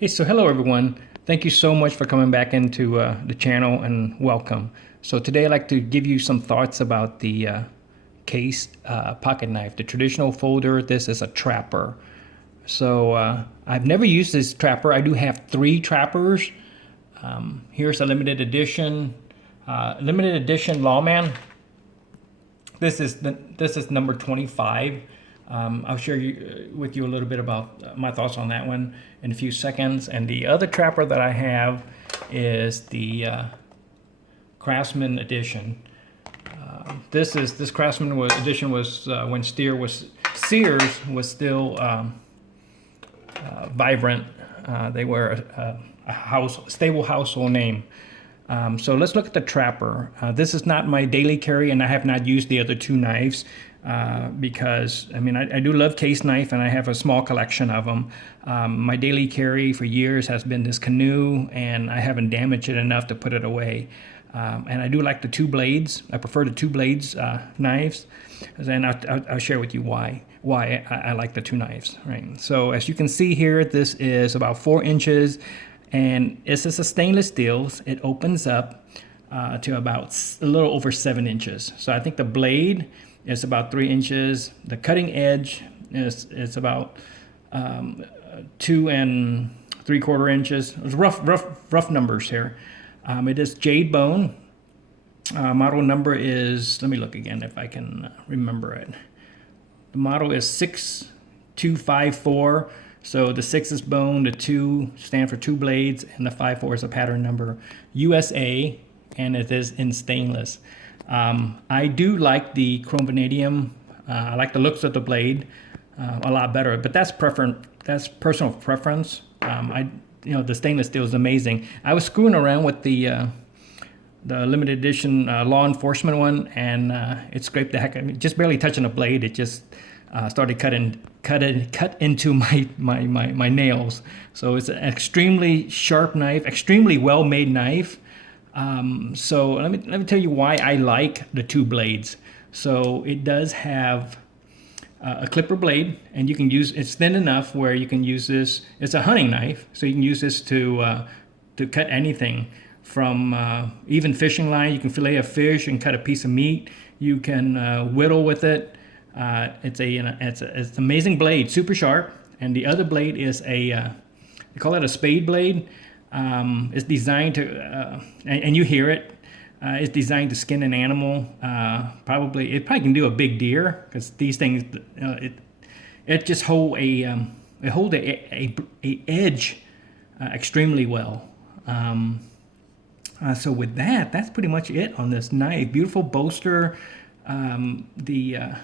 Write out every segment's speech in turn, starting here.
Hey, so hello everyone. Thank you so much for coming back into the channel and welcome. So today I'd like to give you some thoughts about the case pocket knife, the traditional folder. This is a trapper. So I've never used this trapper. I do have 3 trappers. Here's a limited edition Lawman. This is number 25. I'll share with you a little bit about my thoughts on that one in a few seconds. And the other trapper that I have is the Craftsman edition. This Craftsman edition was when Sears was still vibrant. They were a stable household name. So let's look at the trapper. This is not my daily carry, and I have not used the other 2 knives because, I mean, I do love case knife, and I have a small collection of them. My daily carry for years has been this canoe, and I haven't damaged it enough to put it away. And I do like the 2 blades. I prefer the 2 blades knives, and I'll share with you why I like the 2 knives. Right. So as you can see here, this is about 4 inches. And this is a stainless steel. It opens up to about a little over 7 inches. So I think the blade is about 3 inches. The cutting edge is about 2 3/4 inches. It's rough numbers here. It is jade bone. Model number is, let me look again if I can remember it. The model is 6254. So the 6 is bone, the 2 stand for 2 blades, and the 54 is a pattern number. USA, and it is in stainless. I do like the chrome vanadium. I like the looks of the blade a lot better, but that's personal preference. The stainless steel is amazing. I was screwing around with the limited edition law enforcement one, and it scraped the heck out of me. Just barely touching the blade, it just started cut into my nails. So it's an extremely sharp knife, extremely well-made knife. So let me tell you why I like the 2 blades. So it does have a clipper blade, and you can use it's thin enough where you can use this. It's a hunting knife, so you can use this to cut anything from even fishing line. You can fillet a fish and cut a piece of meat. You can whittle with it. It's an amazing blade, super sharp. And the other blade is they call it a spade blade. It's designed to, and you hear it. It's designed to skin an animal. It probably can do a big deer, because these things, it just hold a edge extremely well. So with that's pretty much it on this knife. Beautiful bolster. The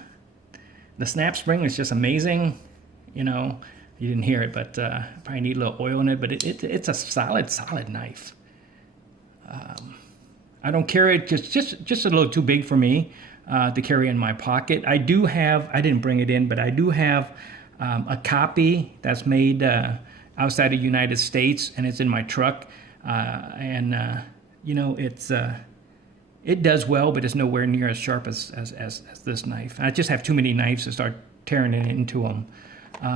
snap spring is just amazing. You didn't hear it, but probably need a little oil in it. But it's a solid knife. I don't carry it, just a little too big for me to carry in my pocket. I didn't bring it in, but I do have a copy that's made outside the United States, and it's in my truck. It does well, but it's nowhere near as sharp as this knife. I just have too many knives to start tearing it into them.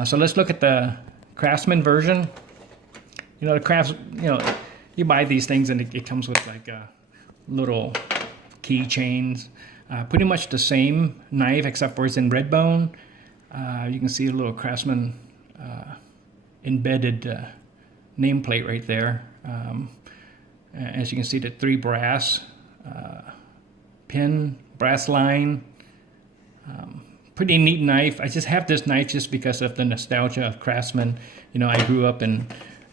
So let's look at the Craftsman version. You buy these things and it comes with like little keychains. Pretty much the same knife, except for it's in red bone. You can see a little Craftsman embedded nameplate right there. As you can see, the 3 brass pin, brass line. Pretty neat knife. I just have this knife just because of the nostalgia of Craftsman. I grew up in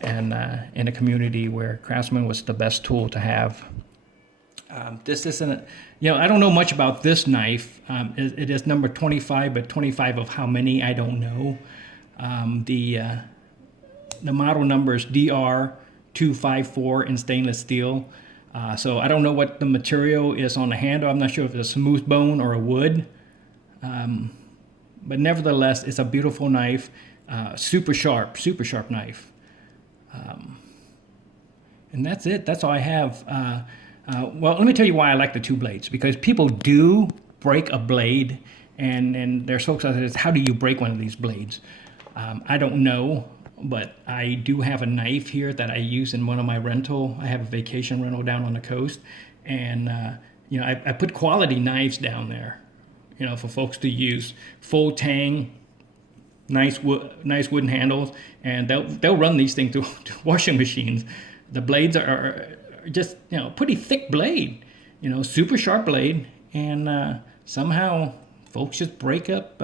a community where Craftsman was the best tool to have. This isn't, I don't know much about this knife. It is number 25, but 25 of how many, I don't know. The model number is DR254 in stainless steel. So I don't know what the material is on the handle. I'm not sure if it's a smooth bone or a wood. But nevertheless, it's a beautiful knife. Super sharp knife. And that's it. That's all I have. Well, let me tell you why I like the 2 blades. Because people do break a blade, and there's folks out there that say, how do you break one of these blades? I don't know. but I do have a knife here that I use in one of my rental. I have a vacation rental down on the coast, and I put quality knives down there, for folks to use. Full tang, nice wooden handles, and they'll run these things through washing machines. The blades are just pretty thick blade, super sharp blade, and somehow folks just break up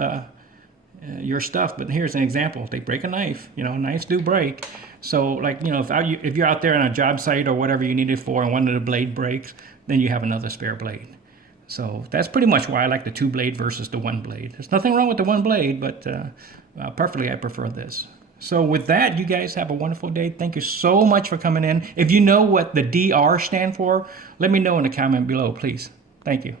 your stuff. But here's an example: they break a knife. Knives do break. So like if you're out there on a job site or whatever you need it for, and one of the blade breaks, then you have another spare blade. So that's pretty much why I like the 2-blade versus the 1-blade. There's nothing wrong with the 1-blade, but perfectly I prefer this. So with that, you guys have a wonderful day. Thank you so much for coming in. If you know what the DR stand for, let me know in the comment below, please. Thank you.